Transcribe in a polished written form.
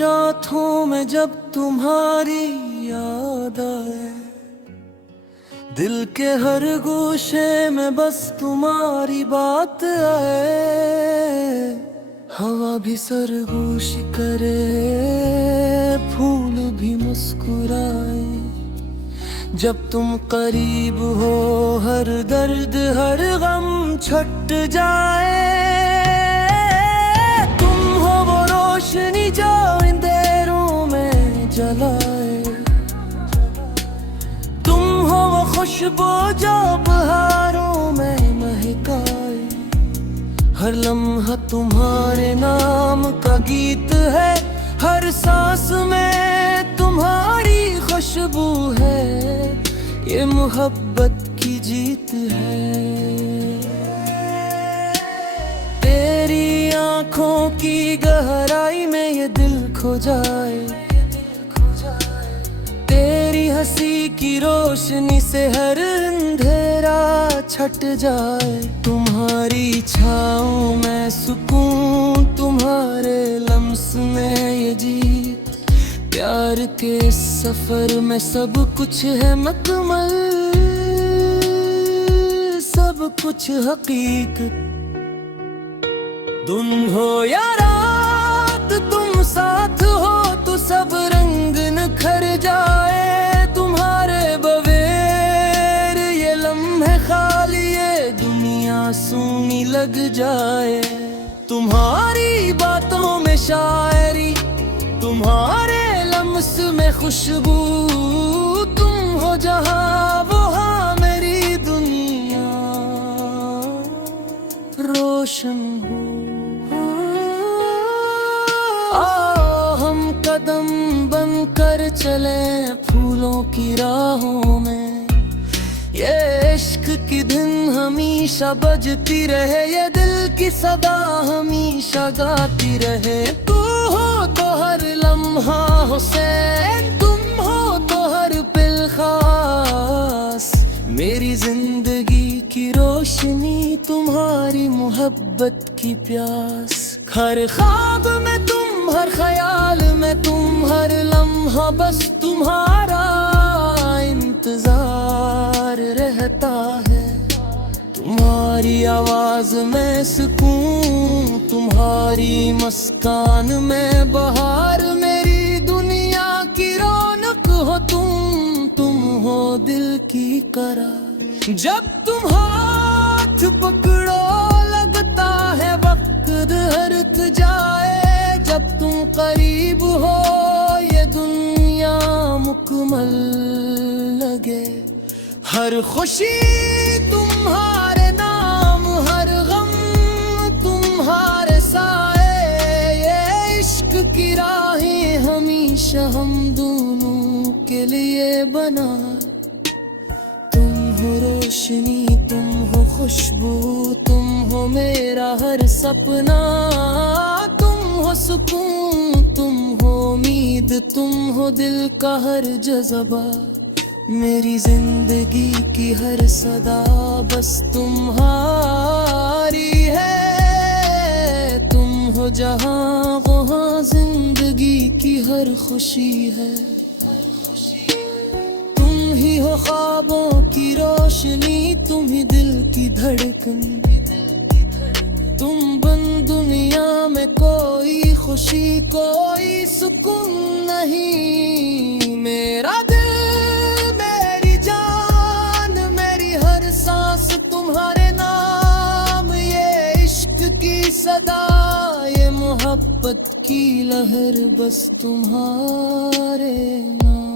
रातों में जब तुम्हारी याद आए, दिल के हर गोशे में बस तुम्हारी बात आए। हवा भी सरगोश करे, फूल भी मुस्कुराए, जब तुम करीब हो हर दर्द हर गम छट जाए। तुम हो वो रोशनी जो अंधेरों में जलाए, तुम हो वो खुशबू जो बहारों में महकाए। हर लम्हा तुम्हारे नाम का गीत है, हर सांस में तुम्हारी खुशबू है, ये मोहब्बत की जीत है। तेरी आंखों की गहराई में ये दिल खो जाए, तेरी हंसी की रोशनी से हर अंधेरा छट जाए। तुम्हारी छाँव में सुकून, तुम्हारे लम्स में ये जीत, प्यार के सफर में सब कुछ है मुकम्मल, सब कुछ हकीकत। दिन हो या रात तुम साथ हो तो सब रंग निखर जाए। तुम्हारे बगैर ये लम्हे खाली, ये दुनिया सूनी लग जाए। तुम्हारी बातों में शायरी, तुम्हारे लम्स में खुशबू, तुम हो जहाँ वहाँ मेरी दुनिया रोशन हो। आओ हम कदम बनकर चले फूलों की राहों में, ये इश्क की धुन हमेशा बजती रहे, ये दिल की सदा हमेशा गाती रहे। तू हो तो हर लम्हा हुसैन, तुम हो तो हर पिल खास, मेरी जिंदगी की रोशनी, तुम्हारी मोहब्बत की प्यास। हर ख्वाब में तुम, हर ख्याल में तुम, हर लम्हा बस तुम्हारा इंतजार रहता है। तुम्हारी आवाज में सुकून, तुम्हारी मुस्कान में बहार, मेरी दुनिया की रौनक हो तुम हो दिल की करार। जब तुम हाथ पकड़ो लगता है वक्त धड़क जाए, जब तुम करीब हो ये दुनिया मुकम्मल लगे। हर खुशी तुम्हारे नाम, हर गम तुम्हारे साए, ये इश्क की राहें हमेशा हम दोनों के लिए बना। तुम हो रोशनी, तुम हो खुशबू, तुम हो मेरा हर सपना, तुम हो सुकून, तुम हो उम्मीद, तुम हो दिल का हर जज्बा। मेरी जिंदगी की हर सदा बस तुम्हारी है। तुम हो जहाँ वहाँ जिंदगी की हर खुशी है। तुम ही हो ख्वाबों की रोशनी, तुम ही दिल की धड़कन। तुम बन दुनिया में कोई खुशी कोई सुकून नहीं। मेरा दिल, मेरी जान, मेरी हर सांस तुम्हारे नाम, ये इश्क की सदा, ये मोहब्बत की लहर बस तुम्हारे नाम।